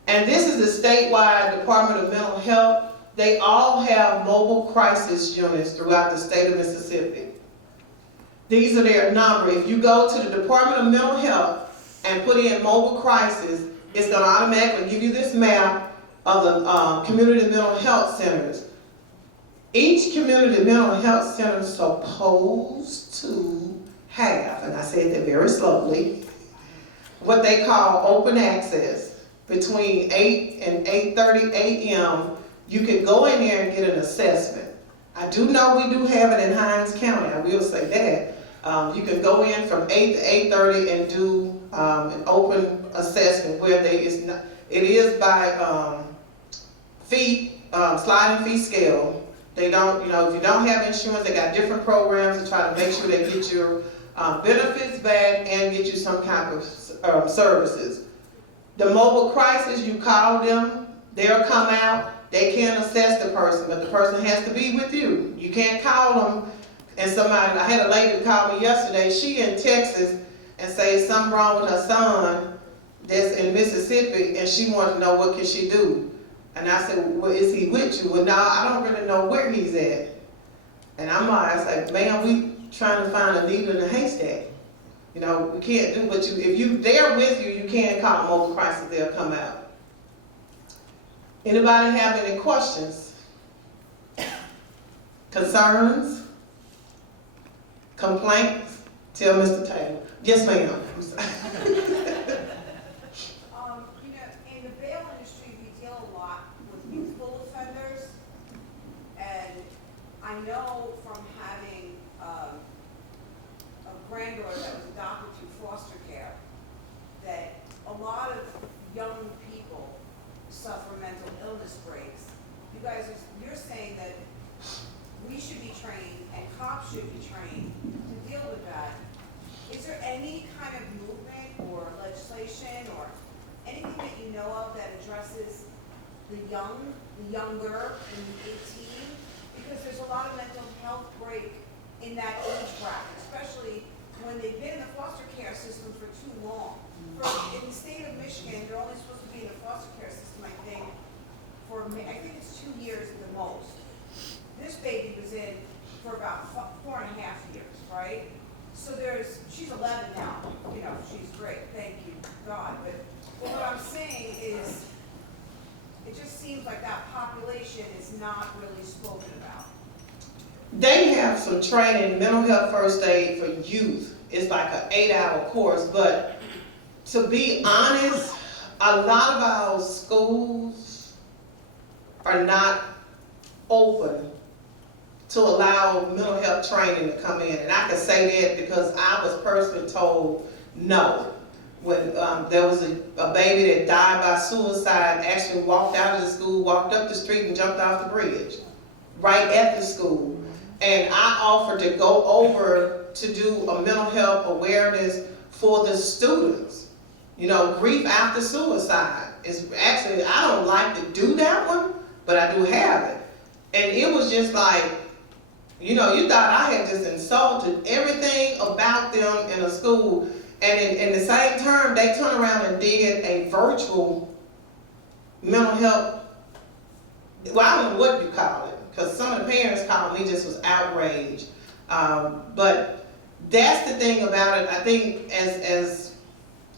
And this is the statewide Department of Mental Health. They all have mobile crisis units throughout the state of Mississippi. These are their number. If you go to the Department of Mental Health and put in mobile crisis, it's going to automatically give you this map of the community mental health centers. Each community mental health center is supposed to have, and I said that very slowly, what they call open access. Between 8 and 8:30 a.m., you can go in there and get an assessment. I do know we do have it in Hinds County, I will say that. You can go in from 8 to 8:30 and do an open assessment where it is by fee, sliding fee scale. They don't, if you don't have insurance, they got different programs to try to make sure they get your benefits back and get you some kind of services. The mobile crisis, you call them, they'll come out, they can assess the person, but the person has to be with you. You can't call them and somebody, I had a lady call me yesterday, she in Texas and say something wrong with her son that's in Mississippi and she wanted to know what can she do. And I said, well, is he with you? Well, no, I don't really know where he's at. And I said, man, we trying to find a needle in a haystack. We can't do what if they're with you, you can't call them mobile crisis, they'll come out. Anybody have any questions? Concerns? Complaints? Tell Mr. Taylor. Yes, ma'am. In the bail industry, we deal a lot with youthful offenders, and I know from having a granddaughter that was adopted through foster care that a lot of young people suffer mental illness breaks. You're saying that we should be trained and cops should be trained to deal with that. Is there any kind of movement or legislation or anything that you know of that addresses the younger than 18? Because there's a lot of mental health break in that age bracket, especially when they've been in the foster care system for too long. In the state of Michigan, they're only supposed to be in the foster care system, I think it's 2 years at the most. This baby was in for about 4.5 years, right? So she's 11 now, she's great, thank you, God. But what I'm saying is, it just seems like that population is not really spoken about. They have some training, mental health first aid for youth. It's like an 8-hour course, but to be honest, a lot of our schools are not open to allow mental health training to come in. And I can say that because I was personally told no. When there was a baby that died by suicide, actually walked out of the school, walked up the street and jumped off the bridge, right at the school. And I offered to go over to do a mental health awareness for the students. You know, grief after suicide is actually, I don't like to do that one, but I do have it. And it was just like, you know, you thought I had just insulted everything about them in a school. And in the same term, they turned around and did a virtual mental health, well, I don't know what you call it, because some of the parents called me, just was outraged. But that's the thing about it. I think as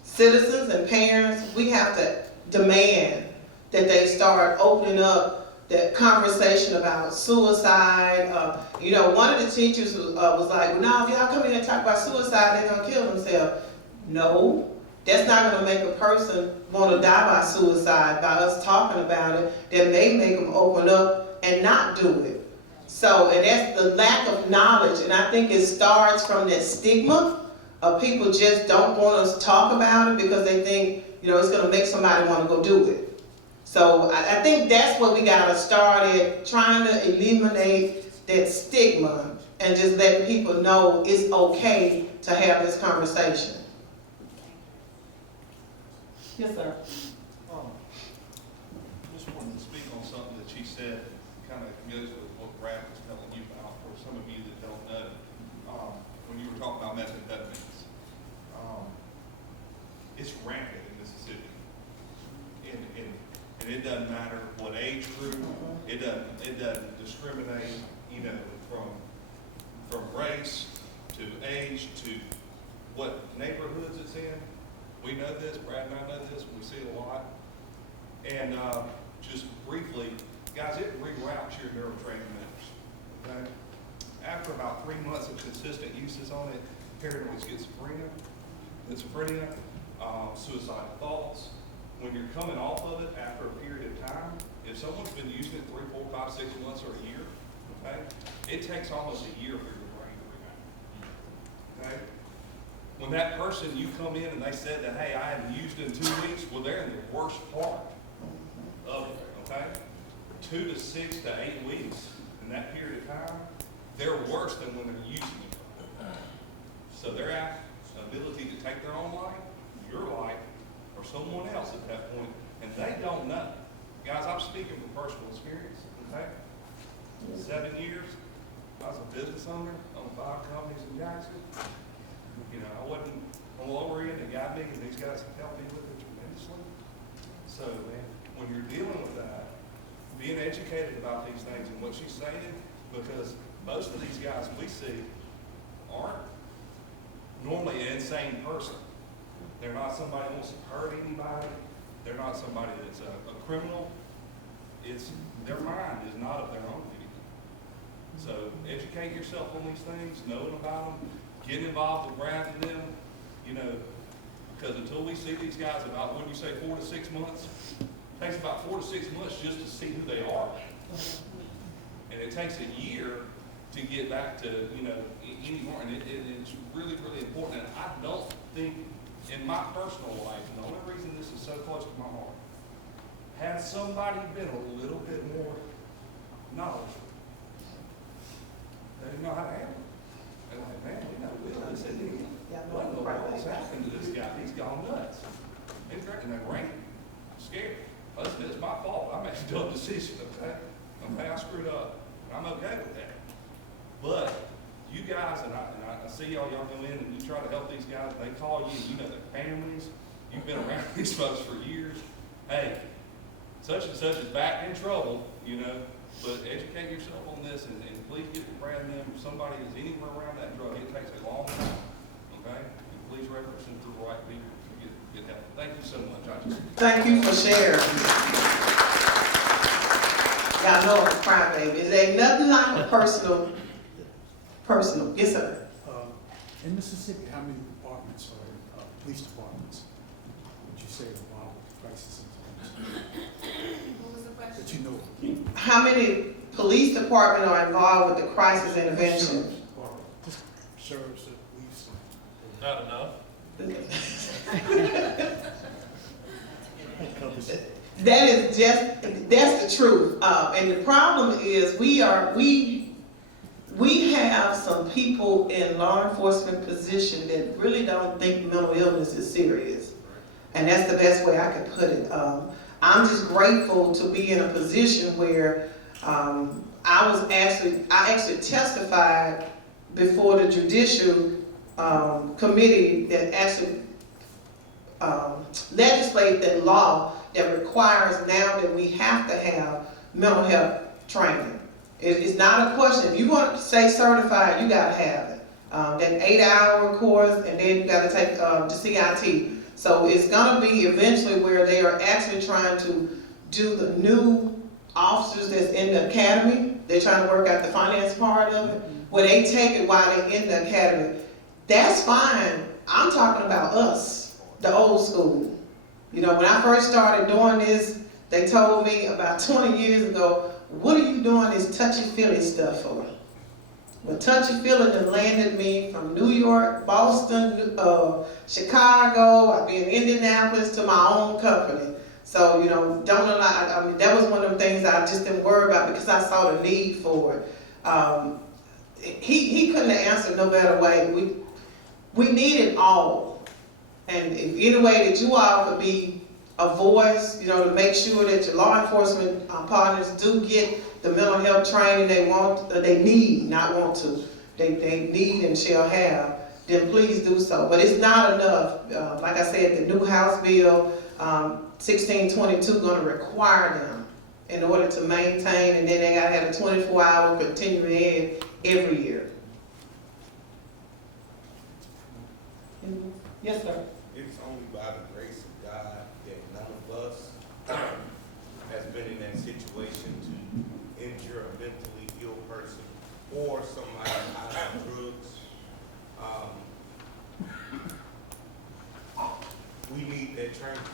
citizens and parents, we have to demand that they start opening up that conversation about suicide. You know, one of the teachers was like, well, now if y'all come in and talk about suicide, they're gonna kill themselves. No, that's not gonna make a person want to die by suicide, by us talking about it. That may make them open up and not do it. So, and that's the lack of knowledge, and I think it starts from that stigma of people just don't want us to talk about it because they think, you know, it's gonna make somebody want to go do it. So I think that's what we gotta start at, trying to eliminate that stigma and just letting people know it's okay to have this conversation. Yes, sir. Just wanted to speak on something that she said, kind of goes with what Brad was telling you about, for some of you that don't know, when you were talking about methamphetamines. It's rampant in Mississippi. And it doesn't matter what age group, it doesn't discriminate, you know, from race to age to what neighborhoods it's in. We know this, Brad and I know this, we see it a lot. And just briefly, guys, it reroutes your neurotransmitters, okay? After about 3 months of consistent uses on it, paranoid schizophrenia, suicidal thoughts. When you're coming off of it after a period of time, if someone's been using it 3, 4, 5, 6 months or a year, okay, it takes almost a year for your brain to rebound, okay? When that person, you come in and they said that, hey, I haven't used it in 2 weeks, well, they're in the worst part of it, okay? 2 to 6 to 8 weeks in that period of time, they're worse than when they're using it. So their ability to take their own life, your life, or someone else at that point, and they don't know. Guys, I'm speaking from personal experience, okay? 7 years, I was a business owner, owned 5 companies in Jackson. You know, I wasn't on the lower end, it got me, and these guys have helped me with it tremendously. So, man, when you're dealing with that, being educated about these things and what she's saying, because most of these guys we see aren't normally an insane person. They're not somebody who wants to hurt anybody. They're not somebody that's a criminal. It's their mind is not of their own anymore. So educate yourself on these things, knowing about them, get involved with Brad and them, you know, because until we see these guys about, what do you say, 4 to 6 months? It takes about 4 to 6 months just to see who they are. And it takes a year to get back to, you know, anymore. And it's really, really important. And I don't think, in my personal life, and the only reason this is so close to my heart, had somebody been a little bit more knowledgeable, they didn't know how to handle it. They're like, man, we know this isn't him. What in the world is happening to this guy? He's gone nuts. And they're ranking, scared. Listen, it's my fault. I made a dumb decision, okay? Okay, I screwed up. I'm okay with that. But you guys, and I see y'all go in and you try to help these guys, they call you, you know their families, you've been around these folks for years. Hey, such and such is back in trouble, you know, but educate yourself on this and please get with Brad and them. If somebody is anywhere around that drug, it takes a long time, okay? And please reference them to the right people to get help. Thank you so much. Thank you for sharing. Y'all know I'm a crybaby. It ain't nothing like a personal. Yes, sir. In Mississippi, how many departments are police departments would you say involved with crisis intervention? What was the question? that you know of. How many police departments are involved with the crisis intervention? Sheriffs that we've seen. Not enough. That's the truth. And the problem is we have some people in law enforcement position that really don't think mental illness is serious. And that's the best way I could put it. I'm just grateful to be in a position where I actually testified before the judicial committee that actually legislate that law that requires now that we have to have mental health training. It's not a question. If you want to stay certified, you gotta have it. That 8-hour course, and then you gotta take the CIT. So it's gonna be eventually where they are actually trying to do the new officers that's in the academy. They're trying to work out the finance part of it, where they take it while they're in the academy. That's fine. I'm talking about us, the old school. You know, when I first started doing this, they told me about 20 years ago, what are you doing this touchy-feely stuff for? Well, touchy-feely has landed me from New York, Boston, Chicago. I've been in Indianapolis to my own company. So, you know, don't lie. I mean, that was one of the things I just didn't worry about because I saw the need for it. He couldn't have answered no better way. We need it all. And if any way that you all could be a voice, you know, to make sure that your law enforcement partners do get the mental health training they need and shall have, then please do so. But it's not enough. Like I said, the new House Bill 1622 going to require them in order to maintain, and then they got to have a 24-hour continuing ed every year. Yes, sir. It's only by the grace of God that none of us has been in that situation to injure a mentally ill person or somebody out of drugs. We need that training.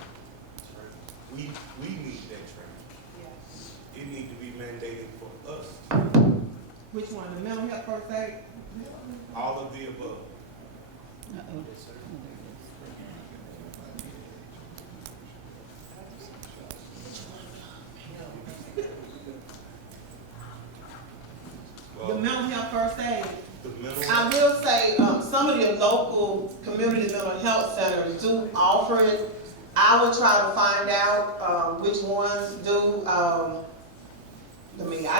We need that training. Yes. It needs to be mandated for us. Which one? The mental health first aid? All of the above. The mental health first aid. The mental I will say, some of the local community mental health centers do offer it. I will try to find out which ones do. I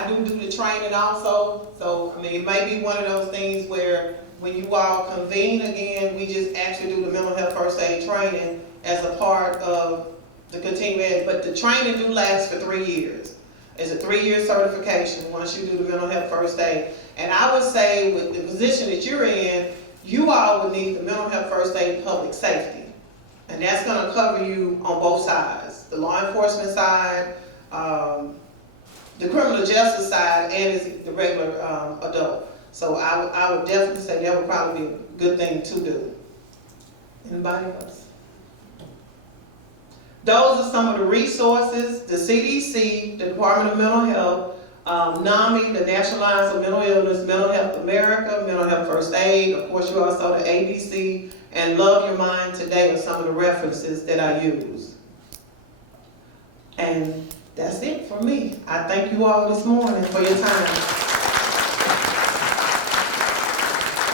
do the training also. So, it may be one of those things where when you all convene again, we just actually do the mental health first aid training as a part of the continuing ed. But the training do last for 3 years. It's a 3-year certification once you do the mental health first aid. And I would say with the position that you're in, you all would need the mental health first aid and public safety. And that's going to cover you on both sides, the law enforcement side, the criminal justice side, and the regular adult. So I would definitely say that would probably be a good thing to do. Anybody else? Those are some of the resources: the CDC, the Department of Mental Health, NAMI, the National Alliance of Mental Illness, Mental Health America, Mental Health First Aid. Of course, you also the ABC and Love Your Mind Today are some of the references that I use. And that's it for me. I thank you all this morning for your time.